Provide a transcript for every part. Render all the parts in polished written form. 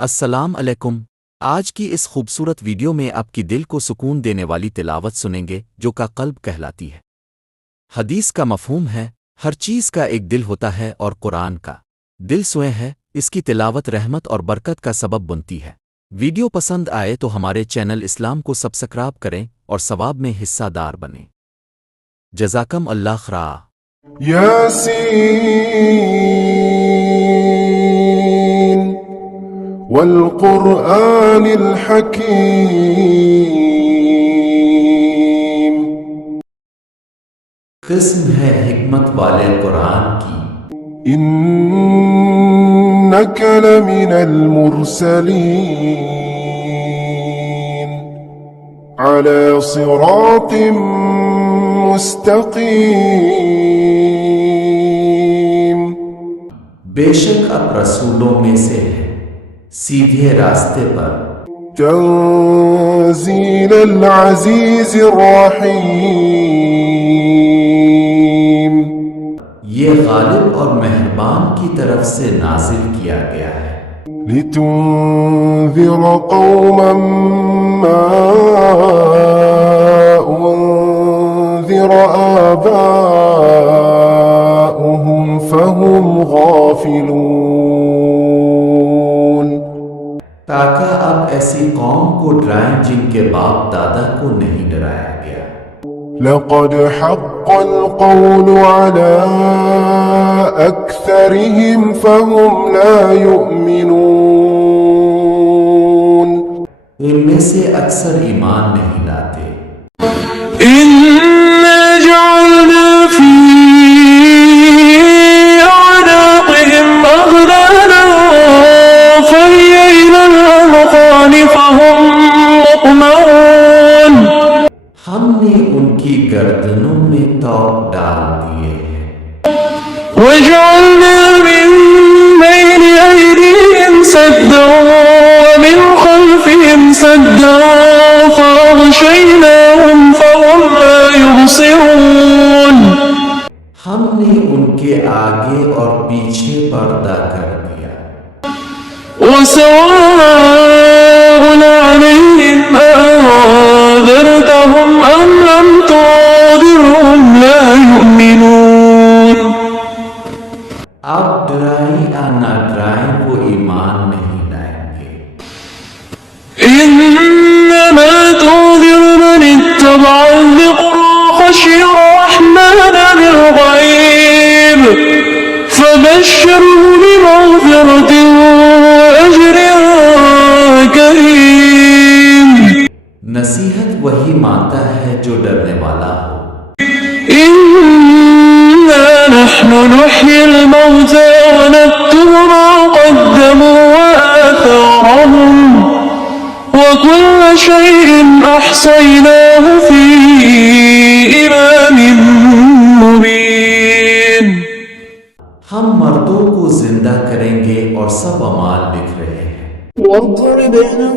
अस्सलाम अलैकुम। आज की इस खूबसूरत वीडियो में आपकी दिल को सुकून देने वाली तिलावत सुनेंगे जो का कल्ब कहलाती है। हदीस का मफ़हूम है हर चीज़ का एक दिल होता है और कुरान का दिल स्वयं है। इसकी तिलावत रहमत और बरकत का सबब बनती है। वीडियो पसंद आए तो हमारे चैनल इस्लाम को सब्सक्राइब करें और सवाब में हिस्सादार बनें। जज़ाकम अल्लाह खरा। यासीन वल क़ुरआनिल हकीम। किस्म है हिकमत वाले कुरान की। इन्नका लमिनल मुरसलीन अला सिरातिम मुस्तकीम। बेशक अब रसूलों में से है सीधे रास्ते पर। तंज़ीलल अज़ीज़िर रहीम। ये गालिब और मेहरबान की तरफ से नाजिल किया गया है। लितुन्ज़िर क़ौमन मा उन्ज़िर आबाउहुम फहुम गाफ़िलून। ताकि अब ऐसी कौम को डराएं जिनके बाप दादा को नहीं डराया गया। लक़द हक़्क़ल क़ौलु अला अक्सरिहिम फहुम ला युमिनून। इनमें से अक्सर ईमान नहीं लाते। इन्ना जअलना फी अअनाक़िहिम अग़लालन फ़हिय इलल अज़क़ानि फ़हुम मुक़महून। हमने उनकी गर्दनों में तौक डाल दिए हैं। वजअलना मिन बैनि अयदीहिम सद्दन वमिन ख़ल्फ़िहिम सद्दन फ़अग़शयनाहुम फ़हुम ला युबसिरून। हमने उनके आगे और पीछे पर्दा कर दिया। वसवाअन अलैहिम अअन्ज़रतहुम अम लम तुन्ज़िरहुम ला युमिनून। आप डराएं या ना डराएं वो ईमान नहीं लाएंगे। इन्नमा तुन्ज़िरु मन इत्तबअ अज़्ज़िक्रा ख़शिय अर्रहमान बिल-ग़ैब फ़बश्शिरहु बिमग़फ़िरतिन वअज्रिन करीम। नसीहत वही मानता है जो डरने वाला हो। इन्ना नहनु नुह्यिल मौता वनक्तुबु मा क़द्दमू वआथारहुम वकुल्ल शैइन अहसयनाहु फ़ी इमामिन मुबीन। हम मर्दों को जिंदा करेंगे और सब अमाल लिख रहे हैं। واضرب لهم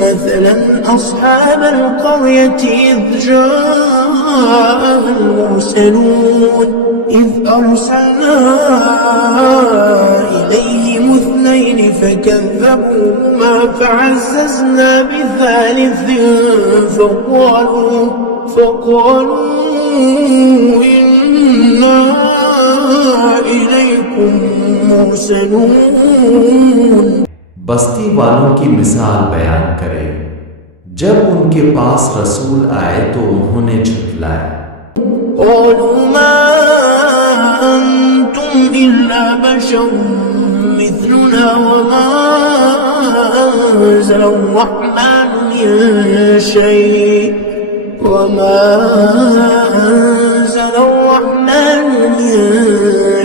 مثلا أصحاب القرية إذ جاءها المرسلون إذ أرسلنا إليهم اثنين فكذبوهما فعززنا بثالث فقالوا إنا إليكم مرسلون। बस्ती वालों की मिसाल बयान करें। जब उनके पास रसूल आए तो उन्होंने झुठलाया। قالوا ما أنتم إلا بشر مثلنا وما أنزل الرحمن من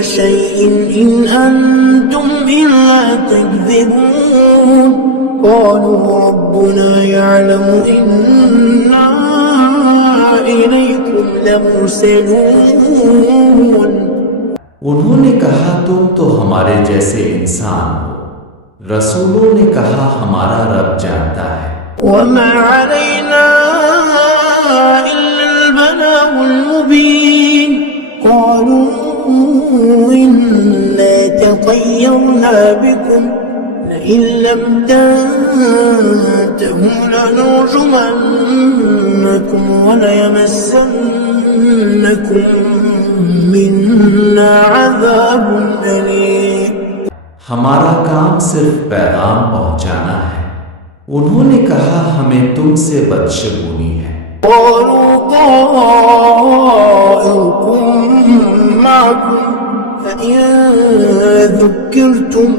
شيء إن أنتم إلا تكذبون. قالوا ربنا يعلم إنا إليكم لمرسلون। उन्होंने कहा तुम तो हमारे जैसे इंसान हो। रसूलों ने कहा हमारा रब जानता है। وما علينا إلا البلاغ المبين. قالوا إنا تطيرنا بكم لئن لم تنتهوا لنرجمنكم وليمسنكم منا عذاب أليم. हमारा काम सिर्फ पैगाम पहुंचाना है. उन्होंने कहा हमें तुमसे बदशगुनी है. قالوا طائركم معكم فإن ذكرتم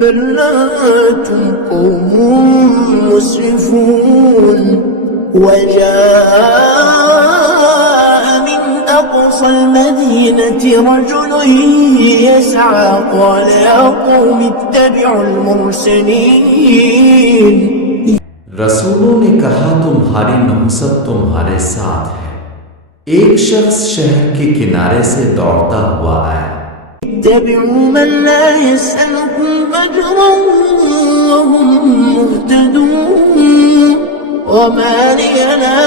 بل أنتم قوم مسرفون. وجاء من أقصى المدينة رجل يسعى قال يا قوم اتبعوا المرسلين. रसूलों ने कहा तुम्हारी नहुसत तुम्हारे साथ है. एक शख्स शहर के किनारे से दौड़ता हुआ आया. اتبعوا من لا يسألكم أجرا وهم مهتدون. وما لي لا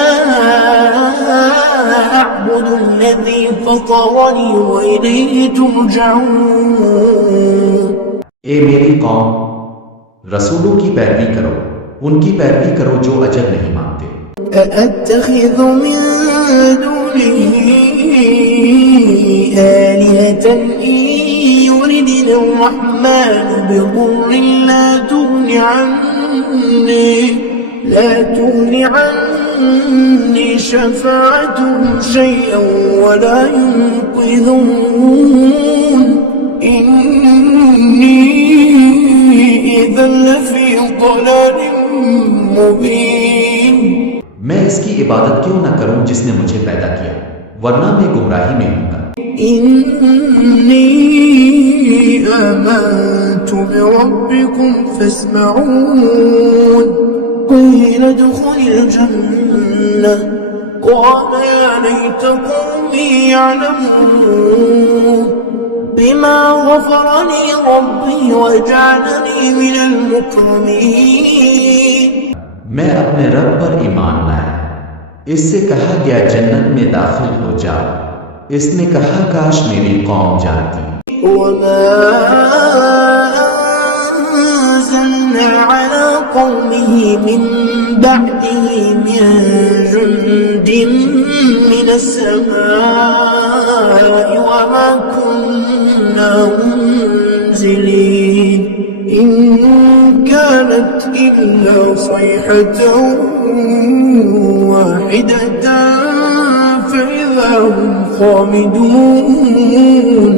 أعبد الذي فطرني وإليه ترجعون. ए मेरी कौम, रसूलों की पैरवी करो, उनकी पैरवी करो जो अजर नहीं मांगते. أأتخذ من دونه آلهة إن يردني الرحمن بضر لا تغن عني شفاعتهم شيئا ولا ينقذون. إني إذا لفي ضلال मुबीन. मैं इसकी इबादत क्यों न करूं जिसने मुझे पैदा किया, वरना मैं गुमराही में हूंगा. इन्नी आमनतु बिरब्बिकुम फस्मऊन. قيل ادخل الجنة قال يا ليت قومي يعلمون بما غفر لي ربي وجعلني من المكرمين. मैं अपने रब पर ईमान लाया. इससे कहा गया जन्नत में दाखिल हो जाओ. इसने कहा काश मेरी कौम जानती. وما أنزلنا على قومه من بعده من جند من السماء وما كنا منزلين. إن كانت إلا صيحة واحدة فإذا هم خامدون.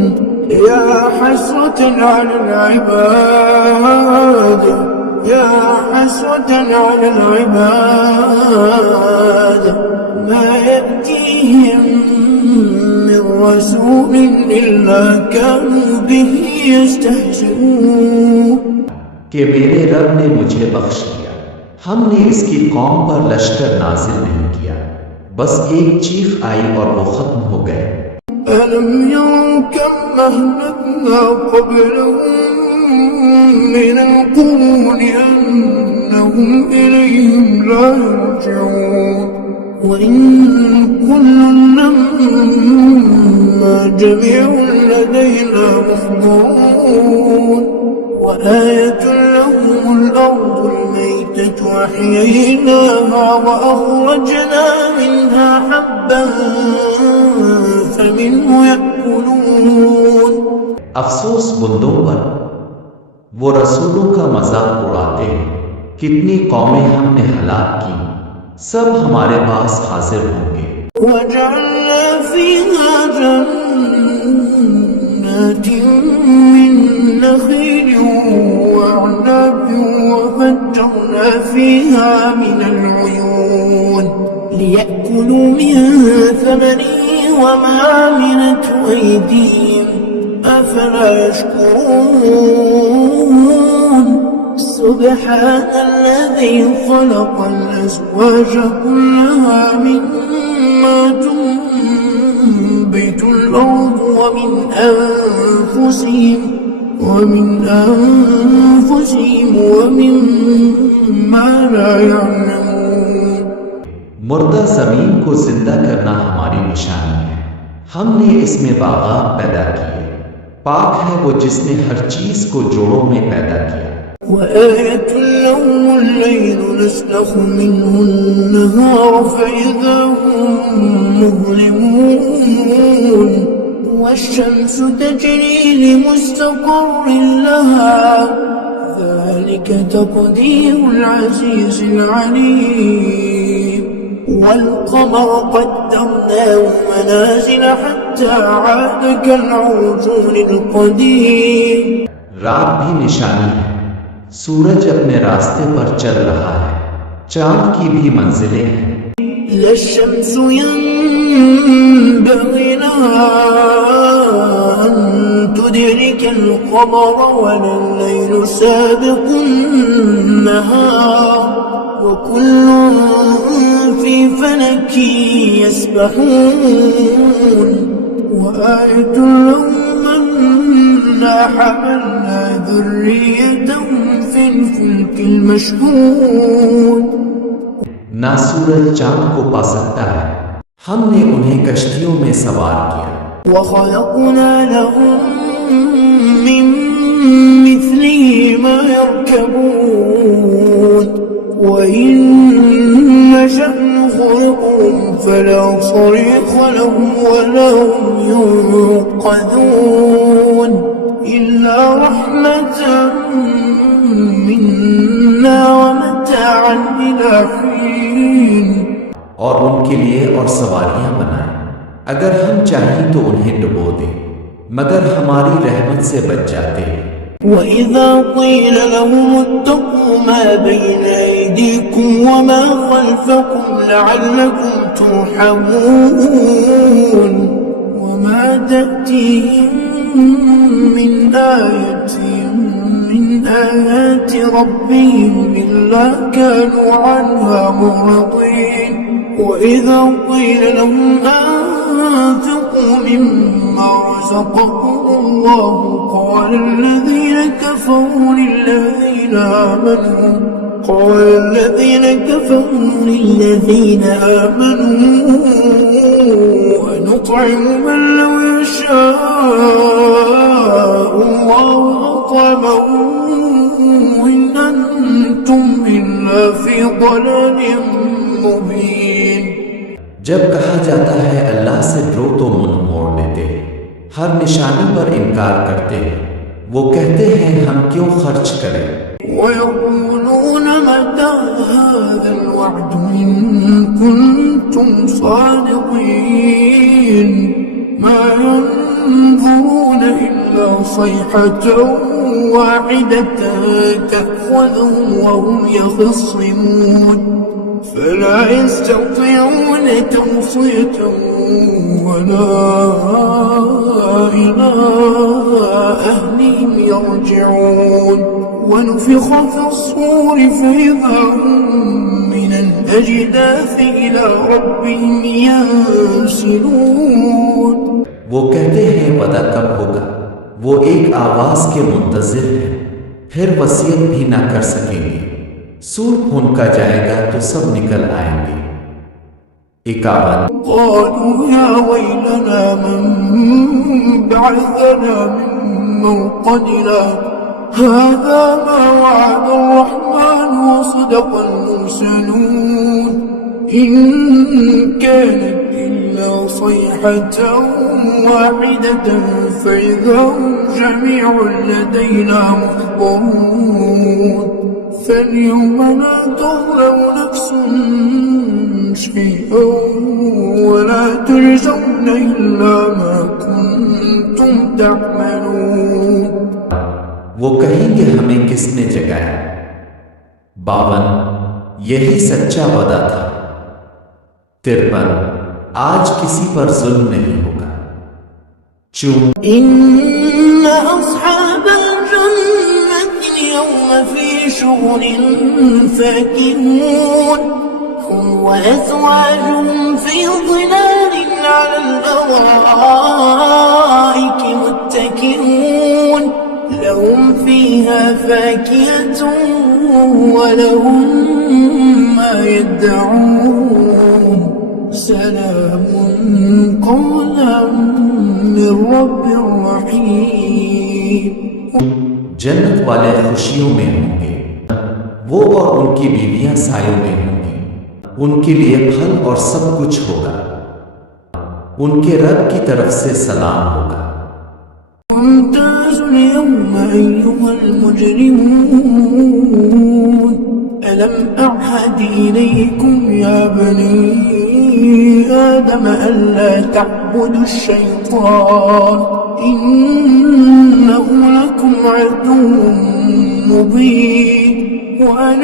يا حسرة على العباد ما يأتيهم من رسول إلا كانوا به يستهزئون. कि मेरे रब ने मुझे बख्श लिया. हमने इसकी कौम पर लश्कर नाजिल नहीं किया, बस एक चीख आई और वो खत्म हो गए. ألم يروا كم أهلكنا قبلهم من القرون أنهم إليهم لا يرجعون. وإن كل لما جميع لدينا محضرون. وآية لهم الأرض الميتة أحييناها وأخرجنا منها حبا فمنه يأكلون. अफसोस बुंदों पर, वो रसूलों का मजाक उड़ाते हैं. कितनी कौमें हमने हलाक की, सब हमारे पास हाजिर होंगे. وجعلنا فيها جنات من نخيل وأعناب وفجرنا فيها من العيون ليأكلوا من ثمره وما عملته أيديهم أفلا يشكرون. سبحان الذي خلق الأزواج كلها مما تنبت الأرض ومن أنفسهم ومما لا يعلمون. मुर्दा जमीन को जिंदा करना हमारी निशानी है. हमने इसमें बागात पैदा किए. पाक है वो जिसने हर चीज को जोड़ों में पैदा किया. وآية لهم الليل نسلخ منه النهار فإذا هم مظلمون والشمس تجري لمستقر لها ذلك تقدير العزيز العليم والقمر قدرناه منازل حتى عاد كالعرجون القديم रात भी निशानी है, सूरज अपने रास्ते पर चल रहा है, चांद की भी मंजिलें हैं। لا الشمس ينبغي لها أن تدرك القمر ولا الليل سابق النهار وكل في فلك يسبحون وآية لهم أنا حملنا ذريتهم في الفلك المشحون ना सूरज चांद को पा सकता है, हमने उन्हें कश्तियों में सवार किया। وخلقنا لهم من مثله ما يركبون وإن نشأ نخرقهم فلا صريخ لهم ولا هم ينقذون إلا رحمة منا ومتاعا إلى حين और उनके लिए और सवारियां बनाए, अगर हम चाहें तो उन्हें डुबो दें, मगर हमारी रहमत से बच जाते हैं। وإذا قيل لهم اتقوا ما بين أيديكم وما خلفكم لعلكم ترحمون وما تأتيهم من آية من آيات ربهم إلا كانوا عنها معرضين وإذا قيل لهم أنفقوا مما رزقكم الله قال الذين كفروا للذين آمنوا أنطعم من لو يشاء الله أطعمه إن أنتم إلا في ضلال मुबीन। जब कहा जाता है अल्लाह से डरो तो मुंह मोड़ लेते हैं, हर निशानी पर इनकार करते हैं। वो कहते हैं हम क्यों खर्च करें। ويقولون متى هذا الوعد إن كنتم صادقين ما ينظرون إلا صيحة واحدة تأخذهم وهم يخصمون فلا يستطيعون توصية ولا إلى أهلهم يرجعون ونفخ في الصور فإذا هم من الأجداث إلى ربهم ينسلون वो कहते हैं पता कब होगा, वो एक आवाज के मुंतजिर है, फिर वसीयत भी ना कर सकेंगे। सूर फूंका जाएगा तो सब निकल आएंगे। 51 قالوا يا ويلنا من بعثنا من مرقدنا هذا ما وعد الرحمن وصدق المرسلون إن كانت إلا صيحة واحدة فإذا هم جميع لدينا محضرون فاليوم لا تظلم نفس شيئا ولا تجزون إلا ما كنتم تعملون वो कहेंगे हमें किसने जगाया। 52 यही सच्चा वादा था। 53 आज किसी पर जुल्म नहीं होगा। إن أصحاب الجنة اليوم في شغل فاكهون هم وأزواجهم في ظلال على الأرائك متكئون لهم فيها فاكهة ولهم ما يدعون سلام قولا من رب رحيم। जन्नत वाले खुशियों में होंगे, वो और उनकी बीवियां सायों में होंगी। उनके लिए फल और सब कुछ होगा, उनके रब की तरफ से सलाम होगा। وامتازوا اليوم أيها المجرمون ألم أعهد إليكم يا بني آدم ألا تعبدوا الشيطان إنه لكم عدو مبين وأن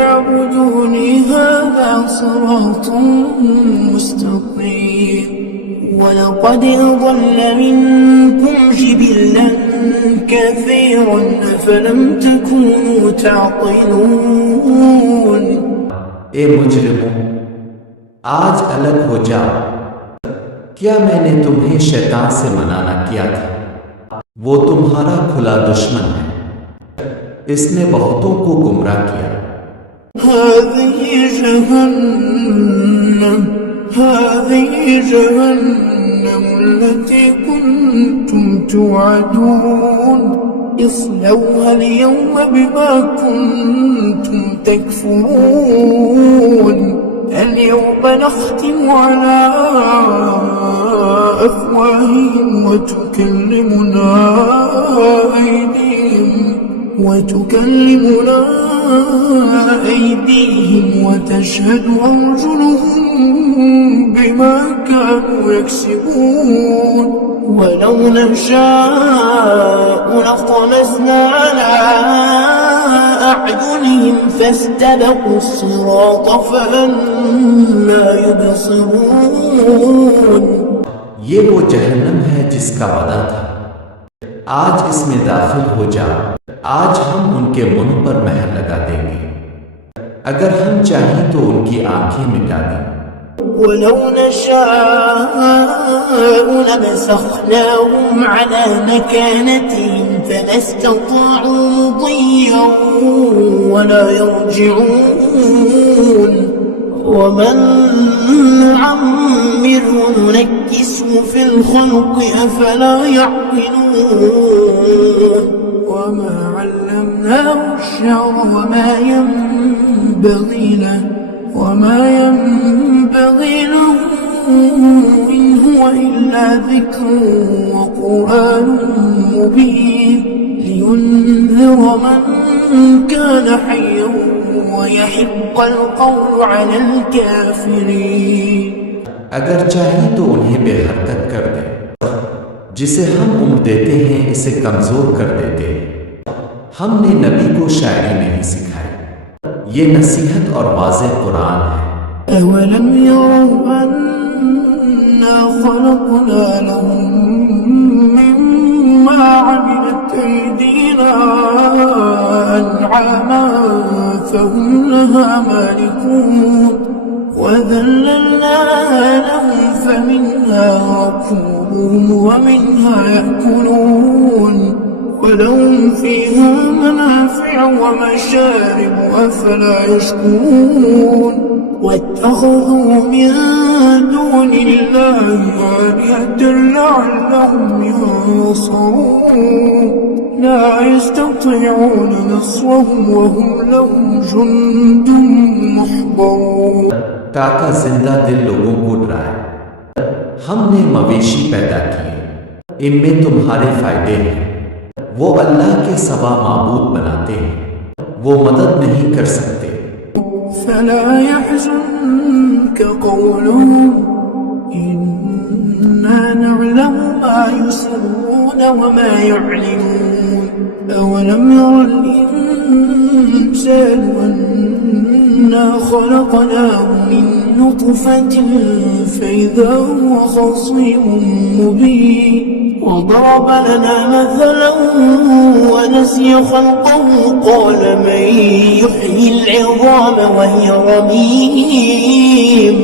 اعبدوني هذا صراط مستقيم ولقد أضل منكم جبلا كثيرا أفلم تكونوا تعقلون ए मुजरिमों, आज अलग हो जाओ। क्या मैंने तुम्हें शैतान से मना न किया था? वो तुम्हारा खुला दुश्मन है, इसने बहुतों को गुमराह किया। هذه جهنم التي كنتم توعدون اصلوها اليوم بما كنتم تكفرون اليوم نختم على أفواههم وتكلمنا أيديهم وتشهد أرجلهم بما كانوا يكسبون ولو نشاء لطمسنا على أعينهم فاستبقوا الصراط فأنى يبصرون ये वो जहन्नम है जिसका वादा था। आज इसमें दाखिल हो जा। आज हम उनके मुंह पर महर लगा देंगे, अगर हम चाहें तो उनकी आंखें मिटा दें। ولو نشاء لمسخناهم على مكانتهم فما استطاعوا مضيا ولا يرجعون ومن نعمره ننكسه في الخلق أفلا يعقلون وما علمناه الشعر وما ينبغي له إن هو إلا ذكر وقرآن مبين لينذر من كان حيا ويحق القول على الكافرين अगर चाहे तो उन्हें बेहरकत कर दे, जिसे हम उम्र देते हैं इसे कमजोर कर देते हैं। हमने नबी को शायरी नहीं सिखाई, ये नसीहत और वाज़ेह कुरान है। أولم يروا أنا خلقنا لهم مما عملت أيدينا أنعاما فهم لها مالكون وذللناها لهم فمنها ركوبهم ومنها يأكلون ولهم فيها منافع ومشارب أفلا يشكرون واتخذوا من دون الله آلهة لعلهم ينصرون لا يستطيعون نصرهم وهم لهم جند محضرون ताका जिंदा दिल लोगों को डराए। हमने मवेशी पैदा किए, इनमें तुम्हारे फायदे हैं। वो अल्लाह के सिवा माबूद बनाते हैं, वो मदद नहीं कर सकते। فلا يحزنك قولهم إنا نعلم ما يسرون وما يعلنون أولم ير الإنسان أنا خلقناه من نطفة فإذا هو خصيم مبين وضرب لنا مثلا ونسي خلقه قال من يحيي العظام وهي رميم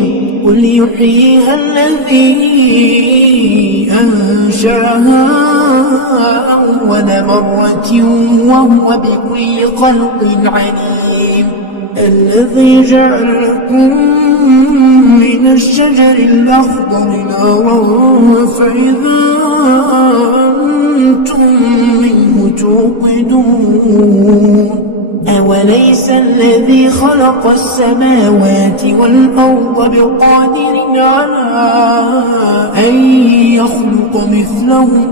قل يحييها الذي أنشأها أول مرة وهو بكل خلق عليم الذي جعل لكم من الشجر الأخضر نارا فإذا أنتم منه توقدون أوليس الذي خلق السماوات والأرض بقادر على أن يخلق مثلهم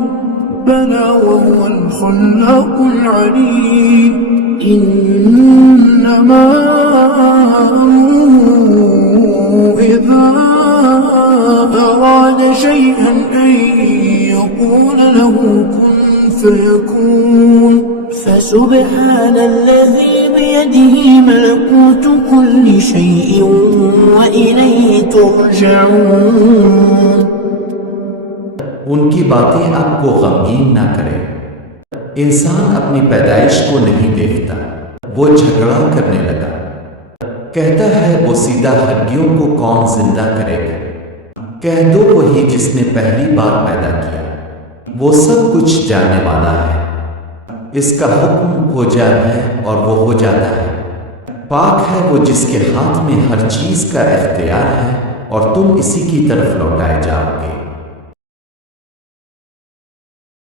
بلى وهو الخلاق العليم إنما أمره إذا أراد شيئا أن يقول له كن فيكون فسبحان الذي بيده ملكوت كل شيء وإليه ترجعون उनकी बातें आपको गमगीन ना करें। इंसान अपनी पैदाइश को नहीं देखता। वो झगड़ा करने लगा, कहता है वो सीधा हड्डियों को कौन जिंदा करेगा। कह दो वही जिसने पहली बार पैदा किया, वो सब कुछ जानने वाला है। इसका हुक्म हो जाता है और वो हो जाता है। पाक है वो जिसके हाथ में हर चीज का इख्तियार है और तुम इसी की तरफ लौटाए जाओ।